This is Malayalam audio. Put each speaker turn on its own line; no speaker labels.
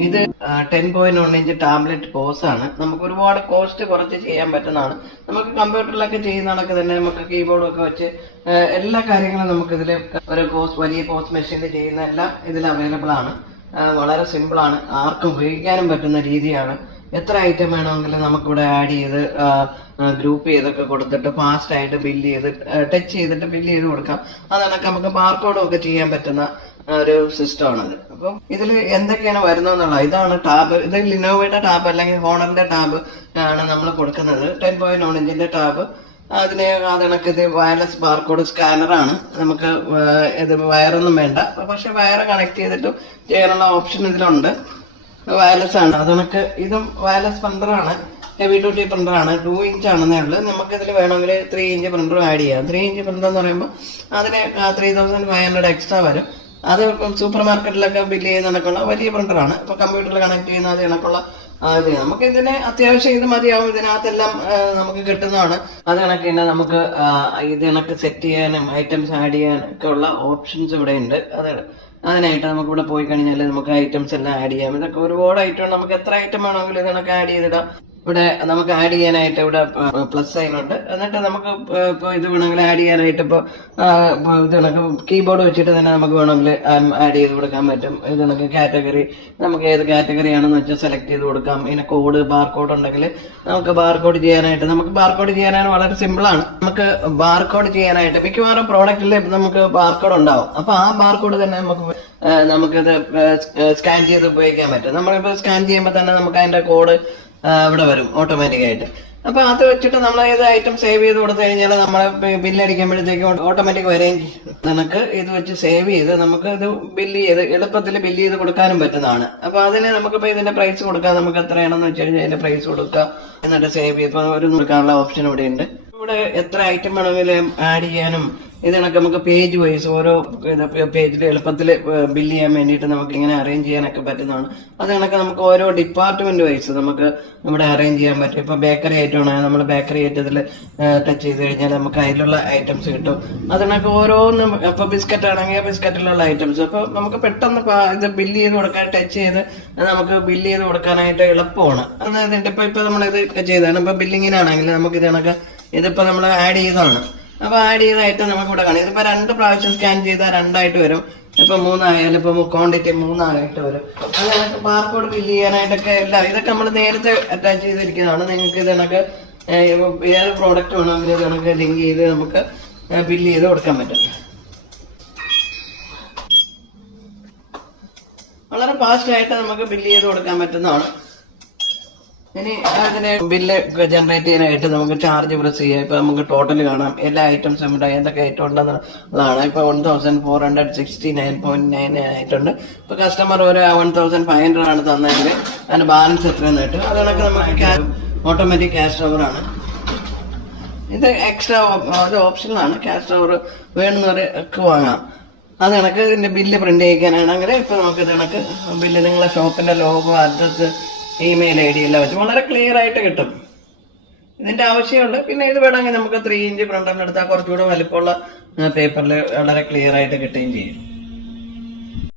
ഇത് ten point one inch tablet course ആണ്. നമുക്ക് ഒരുപാട് കോസ്റ്റ് കുറച്ച് ചെയ്യാൻ പറ്റുന്നതാണ്. നമുക്ക് കമ്പ്യൂട്ടറിലൊക്കെ ചെയ്യുന്നതൊക്കെ തന്നെ നമുക്ക് കീബോർഡും ഒക്കെ വെച്ച് എല്ലാ കാര്യങ്ങളും നമുക്ക് ഇതിൽ ഒരു കോഴ്സ് വലിയ കോഴ്സ് മെഷീനിൽ ചെയ്യുന്ന എല്ലാം ഇതിൽ അവൈലബിൾ ആണ്. വളരെ സിമ്പിൾ ആണ്. ആർക്കും ഉപയോഗിക്കാനും പറ്റുന്ന രീതിയാണ്. എത്ര ഐറ്റം വേണമെങ്കിലും നമുക്കിവിടെ ആഡ് ചെയ്ത് ഗ്രൂപ്പ് ചെയ്തൊക്കെ കൊടുത്തിട്ട് ഫാസ്റ്റ് ആയിട്ട് ബില്ല് ചെയ്ത് ടച്ച് ചെയ്തിട്ട് ബില്ല് ചെയ്ത് കൊടുക്കാം. അതൊക്കെ നമുക്ക് ബാർകോഡും ഒക്കെ ചെയ്യാൻ പറ്റുന്ന ഒരു സിസ്റ്റമാണത് അപ്പം ഇതിൽ എന്തൊക്കെയാണ് വരുന്നതെന്നുള്ള ഇതാണ് ടാബ് ഇത് ലിനോവയുടെ ടാബ് അല്ലെങ്കിൽ ഹോണറിന്റെ ടാബ് ആണ് നമ്മൾ കൊടുക്കുന്നത്. ടെൻ പോയിന്റ് വൺ ഇഞ്ചിന്റെ ടാബ് അതിന് അതിനൊക്കെ ഇത് വയർലെസ് ബാർകോഡ് സ്കാനറാണ് നമുക്ക് ഇത് വയറൊന്നും വേണ്ട. പക്ഷെ വയർ കണക്ട് ചെയ്തിട്ട് ചെയ്യാനുള്ള ഓപ്ഷൻ ഇതിലുണ്ട്. വയർലെസ് ആണ്. അതിനൊക്കെ ഇതും വയർലെസ് പ്രിന്ററാണ് ഹെവി ഡ്യൂട്ടി പ്രിന്ററാണ് ടു ഇഞ്ച് ആണെന്നേ ഉള്ളൂ. നമുക്ക് ഇതിൽ വേണമെങ്കിൽ ത്രീ ഇഞ്ച് പ്രിന്ററും ആഡ് ചെയ്യാം. ത്രീ ഇഞ്ച് പ്രിന്റർ എന്ന് പറയുമ്പോൾ അതിന് three thousand five hundred extra വരും. അത് സൂപ്പർ മാർക്കറ്റിലൊക്കെ ബില്ല് ചെയ്യുന്ന കണക്കുള്ള വലിയ പ്രിന്ററാണ്. ഇപ്പൊ കമ്പ്യൂട്ടറിൽ കണക്ട് ചെയ്യുന്ന അത് കണക്കുള്ള നമുക്ക് ഇതിന് അത്യാവശ്യം ഇത് മതിയാവും. ഇതിനകത്തെല്ലാം നമുക്ക് കിട്ടുന്നതാണ്. അത് കണക്ക് തന്നെ നമുക്ക് ഇത് കണക്ക് സെറ്റ് ചെയ്യാനും ഐറ്റംസ് ആഡ് ചെയ്യാനും ഒക്കെ ഉള്ള ഓപ്ഷൻസ് ഇവിടെ ഉണ്ട്. അത് അതിനായിട്ട് നമുക്ക് ഇവിടെ പോയി കഴിഞ്ഞാൽ നമുക്ക് ഐറ്റംസ് എല്ലാം ആഡ് ചെയ്യാം. ഇതൊക്കെ ഒരുപാട് ഐറ്റം നമുക്ക് എത്ര ഐറ്റം വേണമെങ്കിലും ഇതിനൊക്കെ ആഡ് ചെയ്തിടാം. ഇവിടെ നമുക്ക് ആഡ് ചെയ്യാനായിട്ട് ഇവിടെ പ്ലസ് സൈൻ ഉണ്ട്. എന്നിട്ട് നമുക്ക് ഇപ്പോൾ ഇത് വേണമെങ്കിൽ ആഡ് ചെയ്യാനായിട്ട് ഇപ്പോൾ ഇത് കണക്ക് കീബോർഡ് വെച്ചിട്ട് തന്നെ നമുക്ക് വേണമെങ്കിൽ ആഡ് ചെയ്ത് കൊടുക്കാൻ പറ്റും. ഇത് കണക്ക് കാറ്റഗറി നമുക്ക് ഏത് കാറ്റഗറി ആണെന്ന് വെച്ചാൽ സെലക്ട് ചെയ്ത് കൊടുക്കാം. പിന്നെ കോഡ് ബാർകോഡ് ഉണ്ടെങ്കിൽ നമുക്ക് ബാർകോഡ് ചെയ്യാനായിട്ട് നമുക്ക് ബാർകോഡ് ചെയ്യാനായിട്ട് വളരെ സിമ്പിളാണ് നമുക്ക് ബാർകോഡ് ചെയ്യാനായിട്ട് മിക്കവാറും പ്രോഡക്റ്റിൽ നമുക്ക് ബാർകോഡ് ഉണ്ടാവും. അപ്പോൾ ആ ബാർ കോഡ് തന്നെ നമുക്ക് നമുക്കത് സ്കാൻ ചെയ്ത് ഉപയോഗിക്കാൻ പറ്റും. നമ്മളിപ്പോൾ സ്കാൻ ചെയ്യുമ്പോൾ തന്നെ നമുക്ക് അതിന്റെ കോഡ് ഇവിടെ വരും ഓട്ടോമാറ്റിക് ആയിട്ട്. അപ്പൊ അത് വെച്ചിട്ട് നമ്മൾ ഏത് ഐറ്റം സേവ് ചെയ്ത് കൊടുത്തു കഴിഞ്ഞാൽ നമ്മളെ ബില്ല് അടിക്കുമ്പോഴത്തേക്കും ഓട്ടോമാറ്റിക് വരെയും നിനക്ക് ഇത് വെച്ച് സേവ് ചെയ്ത് നമുക്ക് ഇത് ബില്ല് ചെയ്ത് എളുപ്പത്തിൽ ബില്ല് ചെയ്ത് കൊടുക്കാനും പറ്റുന്നതാണ്. അപ്പൊ അതിന് നമുക്കിപ്പോ ഇതിന്റെ പ്രൈസ് കൊടുക്കാം. നമുക്ക് എത്രയാണെന്ന് വെച്ച് കഴിഞ്ഞാൽ അതിന്റെ പ്രൈസ് കൊടുക്കാം. എന്നിട്ട് സേവ് ചെയ്ത് ഒരു കൊടുക്കാനുള്ള ഓപ്ഷൻ ഇവിടെ ഉണ്ട് ഇവിടെ എത്ര ഐറ്റം വേണമെങ്കിലും ആഡ് ചെയ്യാനും ഇത് കണക്ക് നമുക്ക് പേജ് വൈസ് ഓരോ പേജിൽ എളുപ്പത്തിൽ ബില്ല് ചെയ്യാൻ വേണ്ടിയിട്ട് നമുക്ക് ഇങ്ങനെ അറേഞ്ച് ചെയ്യാനൊക്കെ പറ്റുന്നതാണ്. അത് കണക്ക് നമുക്ക് ഓരോ ഡിപ്പാർട്ട്മെന്റ് വൈസ് നമുക്ക് നമ്മുടെ അറേഞ്ച് ചെയ്യാൻ പറ്റും. ഇപ്പൊ ബേക്കറി ഐറ്റം ആണെങ്കിൽ നമ്മൾ ബേക്കറി ഐറ്റത്തിൽ ടച്ച് ചെയ്ത് കഴിഞ്ഞാൽ നമുക്ക് അതിലുള്ള ഐറ്റംസ് കിട്ടും. അത് കണക്ക് ഓരോന്നും ഇപ്പൊ ബിസ്ക്കറ്റ് ആണെങ്കിൽ ബിസ്ക്കറ്റിലുള്ള ഐറ്റംസ് അപ്പൊ നമുക്ക് പെട്ടെന്ന് ഇത് ബില്ല് ചെയ്ത് കൊടുക്കാൻ ടച്ച് ചെയ്ത് നമുക്ക് ബില്ല് ചെയ്ത് കൊടുക്കാനായിട്ട് എളുപ്പമാണ്. അതായത് ഇപ്പൊ ഇപ്പൊ നമ്മൾ ഇത് ചെയ്താണ് ഇപ്പൊ ബില്ലിങ്ങിനാണെങ്കിൽ നമുക്ക് ഇത് കണക്ക് നമ്മൾ ആഡ് ചെയ്തതാണ്. അപ്പൊ ആഡ് ചെയ്തായിട്ട് നമുക്ക് ഇവിടെ കാണാം. ഇതിപ്പോ രണ്ട് പ്രാവശ്യം സ്കാൻ ചെയ്താൽ രണ്ടായിട്ട് വരും. ഇപ്പൊ മൂന്നായാലും ഇപ്പൊ ക്വാണ്ടിറ്റി മൂന്നായിട്ട് വരും. നമുക്ക് ബാർകോഡ് ഫില്ല് ചെയ്യാനായിട്ടൊക്കെ എല്ലാം ഇതൊക്കെ നമ്മൾ നേരത്തെ അറ്റാച്ച് ചെയ്തിരിക്കുന്നതാണ്. നിങ്ങൾക്ക് ഇത് കണക്ക് ഏത് പ്രോഡക്റ്റ് വേണമെങ്കിൽ ഇത് കണക്ക് ലിങ്ക് ചെയ്ത് നമുക്ക് ബില്ല് ചെയ്ത് കൊടുക്കാൻ പറ്റും. വളരെ ഫാസ്റ്റായിട്ട് നമുക്ക് ബില്ല് ചെയ്ത് കൊടുക്കാൻ പറ്റുന്നതാണ്. ഇനി അതിന് ബില്ല് ജനറേറ്റ് ചെയ്യാനായിട്ട് നമുക്ക് ചാർജ് പ്രസ് ചെയ്യാം. ഇപ്പൊ നമുക്ക് ടോട്ടൽ കാണാം. എല്ലാ ഐറ്റംസും ഇവിടെ ഏതൊക്കെ ഐറ്റം ഉണ്ടെന്നുള്ളതാണ്. ഇപ്പൊ one thousand four hundred sixty nine point nine ആയിട്ടുണ്ട്. ഇപ്പൊ കസ്റ്റമർ ഒരു വൺ തൗസൻഡ് ഫൈവ് ഹൺഡ്രഡ് ആണ് തന്നെങ്കിൽ അതിന്റെ ബാലൻസ് എത്രയെന്ന് കിട്ടും. അത് കണക്ക് നമുക്ക് ഓട്ടോമാറ്റിക് ക്യാഷ് ഓവർ ആണ്. ഇത് എക്സ്ട്രാ അത് ഓപ്ഷനിലാണ് ക്യാഷ് ഓവർ വേണമെന്നവർക്ക് വാങ്ങാം. അത് കണക്ക് ഇതിന്റെ ബില്ല് പ്രിന്റ് ചെയ്യിക്കാനാണെങ്കിൽ ഇപ്പൊ നമുക്ക് ഇത് കണക്ക് ബില്ല് നിങ്ങളെ ഷോപ്പിന്റെ logo address email I D എല്ലാം വെച്ച് വളരെ ക്ലിയർ ആയിട്ട് കിട്ടും. ഇതിന്റെ ആവശ്യമുണ്ട്. പിന്നെ ഇത് വേണമെങ്കിൽ നമുക്ക് ത്രീ ഇഞ്ച് പ്രിന്ററിന് എടുത്താൽ കുറച്ചുകൂടെ വലിപ്പമുള്ള പേപ്പറിൽ വളരെ ക്ലിയർ ആയിട്ട് കിട്ടുകയും ചെയ്യും.